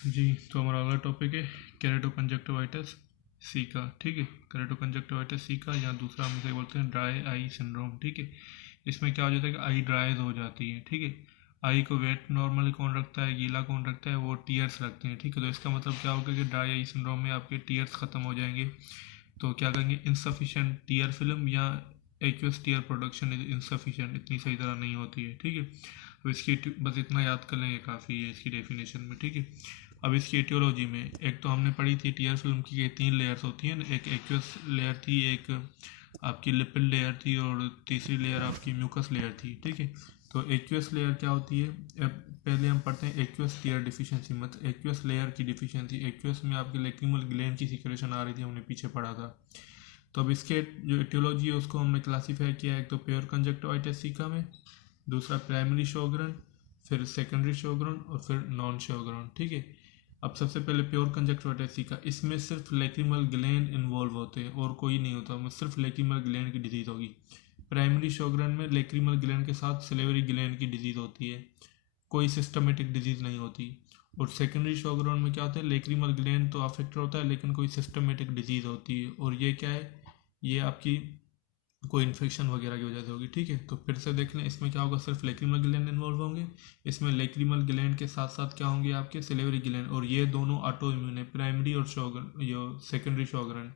जी, तो हमारा अगला टॉपिक है केरेटोकंजक्टिवाइटिस सी का। ठीक है, केरेटोकंजक्टिवाइटिस सी का, या दूसरा हम इसे बोलते हैं ड्राई आई सिंड्रोम। ठीक है, इसमें क्या हो जाता है कि आई ड्राइज हो जाती है। ठीक है, आई को वेट नॉर्मली कौन रखता है, गीला कौन रखता है, वो टीयर्स रखते हैं। ठीक है, तो इसका मतलब क्या होगा कि ड्राई आई सिंड्रोम में आपके टीयर्स खत्म हो जाएंगे। तो क्या करेंगे, इनसफिशेंट टीयर फिल्म या aqueous tear production is insufficient, इतनी सही तरह नहीं होती है। ठीक है, तो इसकी बस इतना याद कर लेंगे, काफ़ी है इसकी डेफिनेशन में। ठीक है, अब इसकी एटियोलॉजी में एक तो हमने पढ़ी थी टीयर फिल्म की, 3 लेयर्स होती हैं, एक एक्वस लेयर थी, एक आपकी लिपिड लेयर थी, और तीसरी लेयर आपकी म्यूकस लेयर थी। ठीक है, तो एक्वस लेयर क्या होती है, अब पहले हम पढ़ते हैं एक्वस टीयर डिफिशियंसी, मतलब एक्वस लेयर की डिफिशियंसी। एक्वस में आपके लेक्रिमल ग्लैंड की सिक्रेशन आ रही थी, हमने पीछे पढ़ा था। तो अब इसके जो एटियोलॉजी है उसको हमने क्लासीफाई किया है, एक तो प्योर कंजक्टिवाइटिस सीका में, दूसरा प्राइमरी शोगरन, फिर सेकेंडरी शोगरन, और फिर नॉन शोगरन। ठीक है, अब सबसे पहले प्योर कंजक्टिवाइटिस सीका, इसमें सिर्फ लेक्रिमल ग्लैंड इन्वॉल्व होते हैं और कोई नहीं होता, मतलब सिर्फ लेक्रिमल ग्लैंड की डिजीज होगी। प्राइमरी शोगरन में लेक्रिमल ग्लैंड के साथ सिलेवरी ग्लैंड की डिजीज होती है, कोई सिस्टमेटिक डिजीज नहीं होती। और सेकेंडरी शोगरन में क्या होता है, लेक्रिमल ग्लैंड तो अफेक्ट होता है लेकिन कोई सिस्टमेटिक डिजीज होती है, और ये क्या है, ये आपकी कोई इन्फेक्शन वगैरह की वजह से होगी। ठीक है, तो फिर से देख लें, इसमें क्या होगा, सिर्फ लेक्रिमल ग्लैंड इन्वॉल्व होंगे। इसमें लेक्रिमल ग्लैंड के साथ साथ क्या होंगे, आपके सिलेवरी ग्लैंड, और ये दोनों ऑटो इम्यून है, प्राइमरी और शोगर ये सेकेंडरी शोगरन।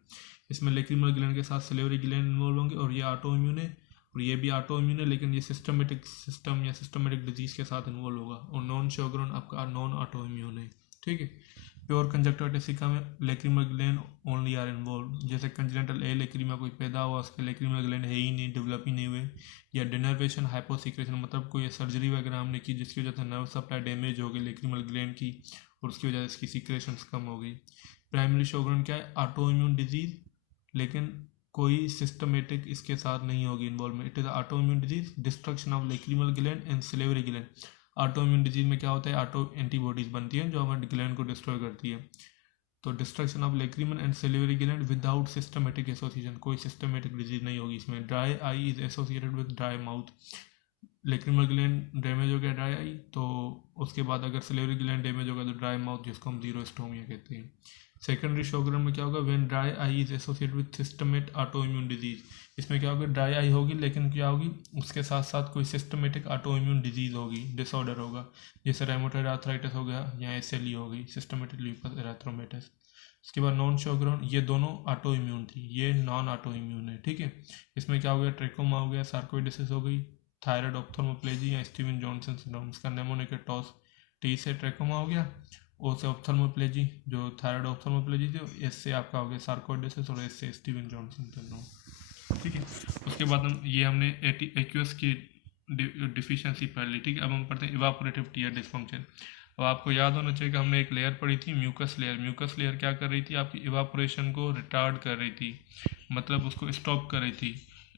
इसमें लेक्रिमल ग्लैंड के साथ सिलेवरी ग्लैंड इन्वॉल्व होंगे, और ये ऑटो इम्यून है, और ये भी ऑटो इम्यून है, लेकिन ये सिस्टमेटिक डिजीज के साथ इन्वॉल्व होगा। और नॉन शोगरन आपका नॉन ऑटो इम्यून है। ठीक है, प्योर कंजक्टिवाइटिस सिका में lacrimal gland only are involved, जैसे कंजेनिटल ए लेक्रिमा कोई पैदा हुआ, उसके लेक्रिमल ग्लैंड है ही नहीं, डेवलप ही नहीं हुए, या डिनर्वेशन हाइपोसिक्रेशन, मतलब कोई सर्जरी वगैरह हमने की जिसकी वजह से नर्व सप्लाई डैमेज हो गई लेक्रिमल ग्लैंड की, और उसकी वजह से इसकी सीक्रेशंस कम हो गई। प्राइमरी शोगरन क्या है, ऑटो इम्यून डिजीज, लेकिन कोई सिस्टमेटिक इसके साथ नहीं होगी involvement. It is auto immune disease, destruction of lacrimal gland and salivary gland. Auto immune disease में क्या होता है, ऑटो एंटीबॉडीज बनती है जो हमारे ग्लैंड को डिस्ट्रॉय करती है। तो destruction of lacrimal and salivary gland without systematic association, कोई सिस्टमेटिक डिजीज नहीं होगी इसमें। Dry eye is associated with dry mouth, lacrimal gland damage हो गया ड्राई आई, तो उसके बाद अगर सिलेवरी ग्लैंड डैमेज होगा तो ड्राई माउथ, जिसको हम जीरोस्टोमिया कहते हैं। सेकेंडरी शोगरन में क्या होगा, when dry eye is associated with systemic autoimmune disease, इसमें क्या होगा, ड्राई आई होगी लेकिन क्या होगी, उसके साथ साथ कोई सिस्टमेटिक ऑटो इम्यून डिजीज होगी, डिसऑर्डर होगा, जैसे रेमोटॉइड आर्थराइटिस हो गया या एसएलई हो गई, सिस्टमेटिक लूपस एरिथ्रोमाइटिस। उसके बाद नॉन शोगरन, ये दोनों ऑटो इम्यून थी, ये नॉन ऑटो इम्यून है। ठीक है, इसमें क्या हो गया, ट्रेकोमा हो गया, सार्कोइडिसिस हो गई, थायराइड ऑप्थल्मोप्लेजी या स्टीवन जॉनसन सिंड्रोम, इसका नेमोनिकेटॉस। टी से ट्रेकोमा हो गया, ओ से ऑप्थल्मोप्लेजी जो थायराइड ऑप्थल्मोप्लेजी थी, एस से आपका हो गया सार्कोइडिसिस, और एस से स्टीवन जॉनसन सिंड्रोम। ठीक है, उसके बाद हमने एक्यूएस की डिफिशियंसी पढ़ ली। ठीक है, अब हम पढ़ते हैं इवापोरेटिव टीयर डिस्फंक्शन। अब आपको याद होना चाहिए कि हमने एक लेयर पढ़ी थी म्यूकस लेयर। म्यूकस लेयर क्या कर रही थी, आपकी इवापोरेशन को रिटार्ड कर रही थी, मतलब उसको स्टॉप कर रही थी,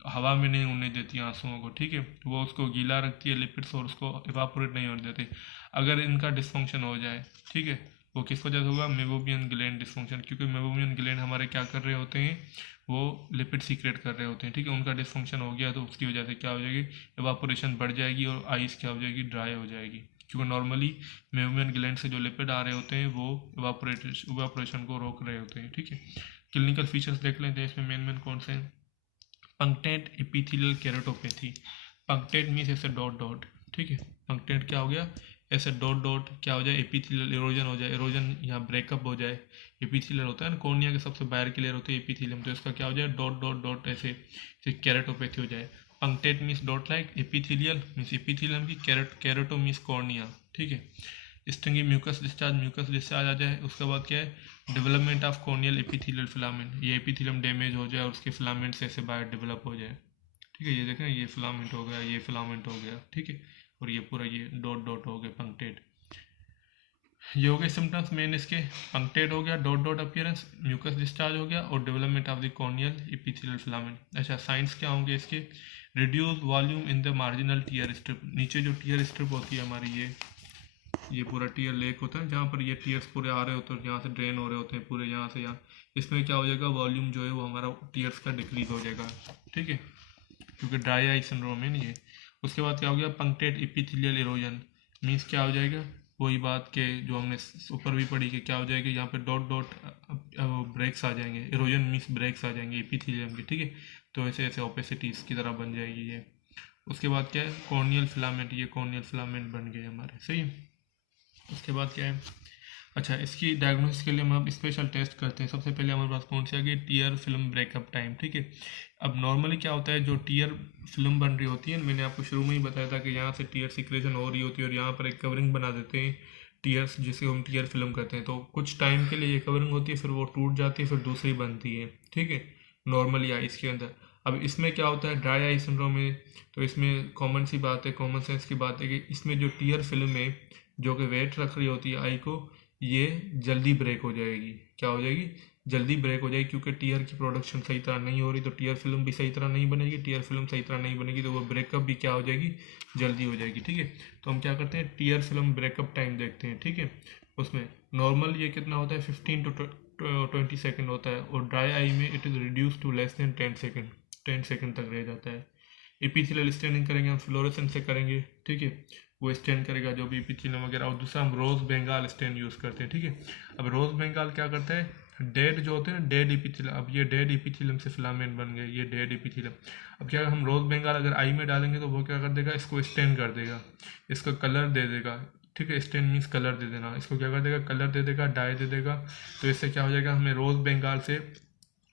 हवा में नहीं उड़ने देती आंसुओं को। ठीक है, वो उसको गीला रखती है लिपिड्स, और उसको इवापोरेट नहीं होने देती। अगर इनका डिस्फंक्शन हो जाए, ठीक है, वो किस वजह से होगा, मेबोबियन ग्लैंड डिस्फंक्शन, क्योंकि मेबोबियन ग्लैंड हमारे क्या कर रहे होते हैं, वो लिपिड सीक्रेट कर रहे होते हैं। ठीक है, उनका डिस्फंक्शन हो गया तो उसकी वजह से क्या हो जाएगी, इवापोरेशन बढ़ जाएगी, और आइस क्या हो जाएगी, ड्राई हो जाएगी, क्योंकि नॉर्मली मेबोबियन ग्लैंड से जो लिपिड आ रहे होते हैं वो इवापोरेशन को रोक रहे होते हैं। ठीक है, क्लिनिकल फीचर्स देख लेते हैं, इसमें मेन मेन कौन से हैं। पंक्टेंट एपिथेलियल केराटोपैथी, पंक्टेंट मीन्स ऐसे डॉट डॉट। ठीक है, पंक्टेंट क्या हो गया, ऐसे डॉट डॉट क्या हो जाए, एपिथेलियल इरोजन हो जाए, इरोजन यहाँ ब्रेकअप हो जाए। एपिथेलियल होता है ना, कॉर्निया के सबसे बाहर की लेयर होती है एपिथेलियम, तो इसका क्या हो जाए, डॉट डॉट डॉट ऐसे केराटोपैथी हो जाए। Punctate means dot like, epithelial means epithelium की, केराटो मीन्स कॉर्निया। ठीक है, स्ट्रिंगी म्यूकस डिस्चार्ज आ जाए। उसके बाद क्या है, development of corneal epithelial filament, ये एपिथेलियम डैमेज हो जाए और उसके फिलामेंट्स ऐसे बाहर डेवलप हो जाए। ठीक है, ये देखें, ये फिलामेंट हो गया, ये फिलामेंट हो गया। ठीक है, और ये पूरा ये डॉट डॉट हो गया पंक्टेड। ये हो गए सिम्टम्स मेन इसके, पंक्टेड हो गया, dot dot appearance, mucus discharge हो गया, और development of the corneal epithelial filament. अच्छा, साइंस क्या होंगे इसके, reduce volume in the marginal tear strip, नीचे जो टीयर स्ट्रिप होती है हमारी, ये पूरा टीयर लेक होता है जहाँ पर ये टीयर्स पूरे आ रहे होते हैं, यहाँ से ड्रेन हो रहे होते हैं पूरे, यहाँ से यहाँ, इसमें क्या हो जाएगा, वॉल्यूम जो है वो हमारा टीयर्स का डिक्रीज हो जाएगा। ठीक है, क्योंकि ड्राई आई सिंड्रोम है नहीं है। उसके बाद क्या हो गया, पंक्टेड एपिथेलियल इरोजन, मीन्स क्या हो जाएगा, वही बात के जो हमने ऊपर भी पढ़ी कि क्या हो जाएगी, यहाँ पे डॉट डॉट ब्रेक्स आ जाएंगे, इरोजन मीन्स ब्रेक्स आ जाएंगे एपिथेलियम के, ठीक है। तो ऐसे ऐसे ओपेसिटीज की तरह बन जाएगी ये। उसके बाद क्या है, कॉर्नियल फिलामेंट, ये कॉर्नियल फिलामेंट बन गए हमारे, सही है। उसके बाद क्या है, अच्छा इसकी डायग्नोसिस के लिए हम अब स्पेशल टेस्ट करते हैं। सबसे पहले हमारे पास कौन सी आ गई, टीयर फिल्म ब्रेकअप टाइम, ठीक है। अब नॉर्मली क्या होता है, जो टीयर फिल्म बन रही होती है, मैंने आपको शुरू में ही बताया था कि यहाँ से टीयर सिक्रेशन हो रही होती है और यहाँ पर एक कवरिंग बना देते हैं टीयर्स, जिसे हम टीयर फिल्म कहते हैं। तो कुछ टाइम के लिए ये कवरिंग होती है, फिर वो टूट जाती है, फिर दूसरी बनती है, ठीक है, नॉर्मली आइस के अंदर। अब इसमें क्या होता है ड्राई आई सिंड्रोम में, तो इसमें कॉमन सी बात है, कॉमन सेंस की बात है कि इसमें जो टीयर फिल्म है जो कि वेट रख रही होती है आई को, ये जल्दी ब्रेक हो जाएगी। क्या हो जाएगी, जल्दी ब्रेक हो जाएगी, क्योंकि टीयर की प्रोडक्शन सही तरह नहीं हो रही, तो टीयर फिल्म भी सही तरह नहीं बनेगी, टीयर फिल्म सही तरह नहीं बनेगी तो वो ब्रेकअप भी क्या हो जाएगी, जल्दी हो जाएगी, ठीक है। तो हम क्या करते हैं, टीयर फिल्म ब्रेकअप टाइम देखते हैं, ठीक है। उसमें नॉर्मल ये कितना होता है, 15 to 20 सेकेंड होता है, और ड्राई आई में it is reduce to less than 10 second, 10 second तक रह जाता है। एपीथेलियल स्टेनिंग करेंगे हम, फ्लोरेसेंस से करेंगे, ठीक है, वो स्टेन करेगा जो भी एपीथेलियम वगैरह। और दूसरा हम रोज बेंगाल स्टेन यूज़ करते हैं, ठीक है। अब रोज बेंगाल क्या करता है, डेड जो होते हैं डेड एपीथेलियम, अब ये डेड एपीथेलियम से फिलामेंट बन गए, ये डेड एपीथेलियम। अब क्या हम रोज बेंगाल अगर आई में डालेंगे तो वो क्या कर देगा, इसको स्टेन कर देगा, इसका कलर दे देगा, ठीक है। स्टेन मीन्स कलर दे देना, इसको क्या कर देगा, कलर दे देगा, डाई दे देगा। तो इससे क्या हो जाएगा, हमें रोज बेंगाल से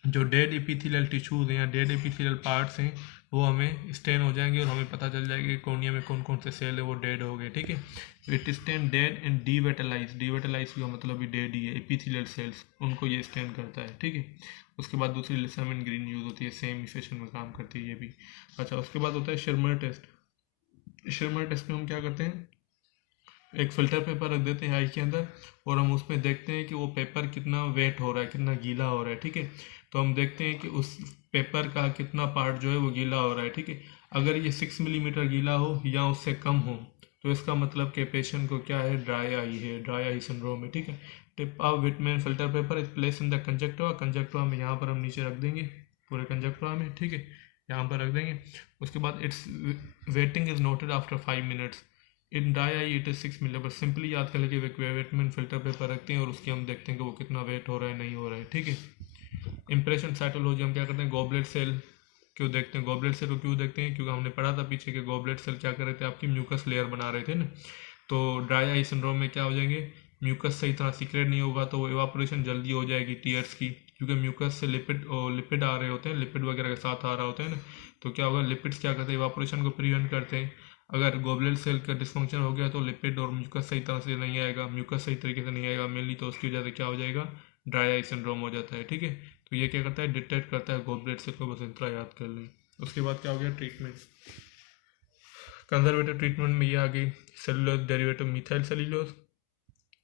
जो डेड एपीथेलियल टिश्यूज हैं या डेड एपीथेलियल पार्ट्स हैं वो हमें स्टेन हो जाएंगे, और हमें पता चल जाएगा कि कॉर्निया में कौन कौन से सेल है वो डेड हो गए, ठीक है। इट स्टेन डेड एंड डीवेटलाइज, डीवेटलाइज का मतलब भी डेड ही है, एपीथेलियल सेल्स उनको ये स्टेन करता है, ठीक है। उसके बाद दूसरी लिसामिन ग्रीन यूज होती है, सेम इफेक्शन में काम करती है ये भी। अच्छा उसके बाद होता है शिरमर टेस्ट। शिरमर टेस्ट में हम क्या करते हैं, एक फिल्टर पेपर रख देते हैं आई के अंदर, और हम उसमें देखते हैं कि वो पेपर कितना वेट हो रहा है, कितना गीला हो रहा है, ठीक है। तो हम देखते हैं कि उस पेपर का कितना पार्ट जो है वो गीला हो रहा है, ठीक है। अगर ये 6 मिलीमीटर गीला हो या उससे कम हो तो इसका मतलब कि पेशेंट को क्या है, ड्राई आई है, ड्राई आई सिंड्रोम है, ठीक है। Tip of Whitman filter paper is place in the conjunctiva, conjunctiva में यहाँ पर हम नीचे रख देंगे, पूरे कंजक्टिवा में, ठीक है, यहाँ पर रख देंगे। उसके बाद it's waiting is noted after 5 minutes, in dry eye it is 6 millimetre. Simply याद कर लें कि वेटमैन फिल्टर पेपर रखते हैं और उसकी हम देखते हैं कि वो कितना वेट हो रहा है, नहीं हो रहा है, ठीक है। इंप्रेशन साइटोलॉजी हम क्या करते हैं, गॉबलेट सेल क्यों देखते हैं, गॉबलेट सेल को क्यों देखते हैं, क्योंकि हमने पढ़ा था पीछे कि गॉबलेट सेल क्या कर रहे थे, आपकी म्यूकस लेयर बना रहे थे ना। तो ड्राई आई सिंड्रोम में क्या हो जाएंगे, म्यूकस सही तरह सीक्रेट नहीं होगा तो इवापोरेशन जल्दी हो जाएगी टीयर्स की, क्योंकि म्यूकस से लिपिड आ रहे होते हैं, लिपिड वगैरह के साथ आ रहा होता है ना। तो क्या होगा, लिपिड्स क्या करते हैं, इवापोरेशन को प्रिवेंट करते हैं। अगर गॉबलेट सेल का डिस्फंक्शन हो गया तो लिपिड और म्यूकस सही तरह से नहीं आएगा, म्यूकस सही तरीके से नहीं आएगा मेनली, तो उसकी वजह से क्या हो जाएगा, ड्राई आई सिंड्रोम हो जाता है, ठीक है। तो ये क्या करता है, डिटेक्ट करता है गॉबलेट सेल को, बस इतना याद कर लें। उसके बाद क्या हो गया, ट्रीटमेंट। कंजर्वेटिव ट्रीटमेंट में ये आ गई सेलुलोज डेरिवेटिव मिथाइल सेलुलोज,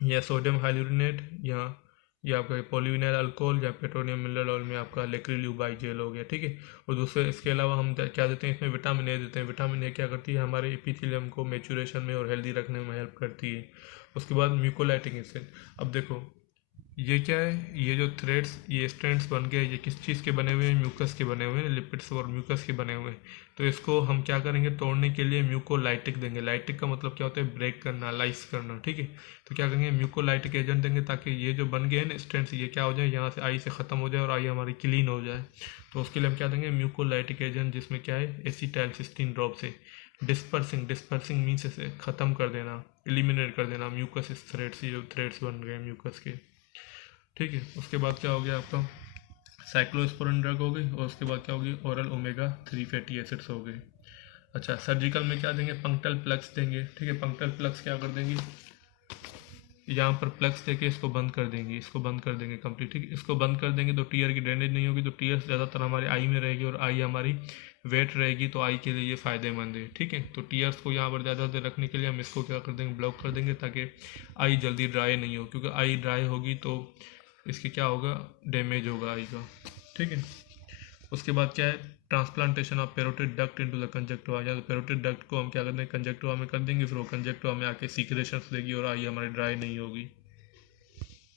या सोडियम हाइल्यूरोनेट, या ये आपका पॉलीविनाइल अल्कोहल, या पेट्रोलियम मिनरल ऑयल में आपका लेक्रिल्यूबाई जेल हो गया, ठीक है। और दूसरे इसके अलावा हम क्या देते हैं, इसमें विटामिन ए देते हैं। विटामिन ए क्या करती है, हमारे एपिथेलियम को मैच्योरेशन में और हेल्दी रखने में हेल्प करती है। उसके बाद म्यूकोलाइटिक एसिड। अब देखो ये क्या है, ये जो थ्रेड्स, ये स्ट्रैंड्स बन गए, ये किस चीज़ के बने हुए हैं, म्यूकस के बने हुए हैं, लिपिड्स और म्यूकस के बने हुए हैं। तो इसको हम क्या करेंगे, तोड़ने के लिए म्यूकोलाइटिक देंगे। लाइटिक का मतलब क्या होता है, ब्रेक करना, लाइस करना, ठीक है। तो क्या करेंगे, म्यूकोलाइटिक एजेंट देंगे, ताकि ये जो बन गए हैं ना स्ट्रैंड्स, ये क्या हो जाए, यहाँ से आई से ख़त्म हो जाए और आई हमारी क्लीन हो जाए। तो उसके लिए हम क्या देंगे, म्यूकोलाइटिक एजेंट, जिसमें क्या है, एसिटाइलसिस्टीन ड्रॉप से। डिस्पर्सिंग, डिस्पर्सिंग मीन्स इसे ख़त्म कर देना, एलिमिनेट कर देना म्यूकस थ्रेड्स, ये जो थ्रेड्स बन गए म्यूकस के, ठीक है। उसके बाद क्या हो गया आपका, साइक्लोस्पोरिन ड्रग हो गई, और उसके बाद क्या होगी, ओरल ओमेगा 3 फैटी एसिड्स हो गए। अच्छा सर्जिकल में क्या देंगे, पंक्टल प्लग्स देंगे, ठीक है। पंक्टल प्लग्स क्या कर देंगे, यहाँ पर प्लग्स देके इसको बंद कर देंगे, इसको बंद कर देंगे कंप्लीट, ठीक है। इसको बंद कर देंगे तो टीयर की ड्रेनेज नहीं होगी, तो टीयर ज़्यादातर हमारे आई में रहेगी, और आई हमारी वेट रहेगी, तो आई के लिए ये फ़ायदेमंद है, ठीक है। तो टीयर्स को यहाँ पर ज़्यादा देर रखने के लिए हम इसको क्या कर देंगे, ब्लॉक कर देंगे, ताकि आई जल्दी ड्राई नहीं हो, क्योंकि आई ड्राई होगी तो इसके क्या होगा, डैमेज होगा आई का, ठीक है। उसके बाद क्या है, transplantation of parotid duct into the conjunctiva, या तो पेरोटिड डक्ट को हम क्या कर देंगे, कंजक्टिवा में कर देंगे, फिर वो कंजक्टिवा में आके सीक्रेशंस देगी और आई हमारी ड्राई नहीं होगी।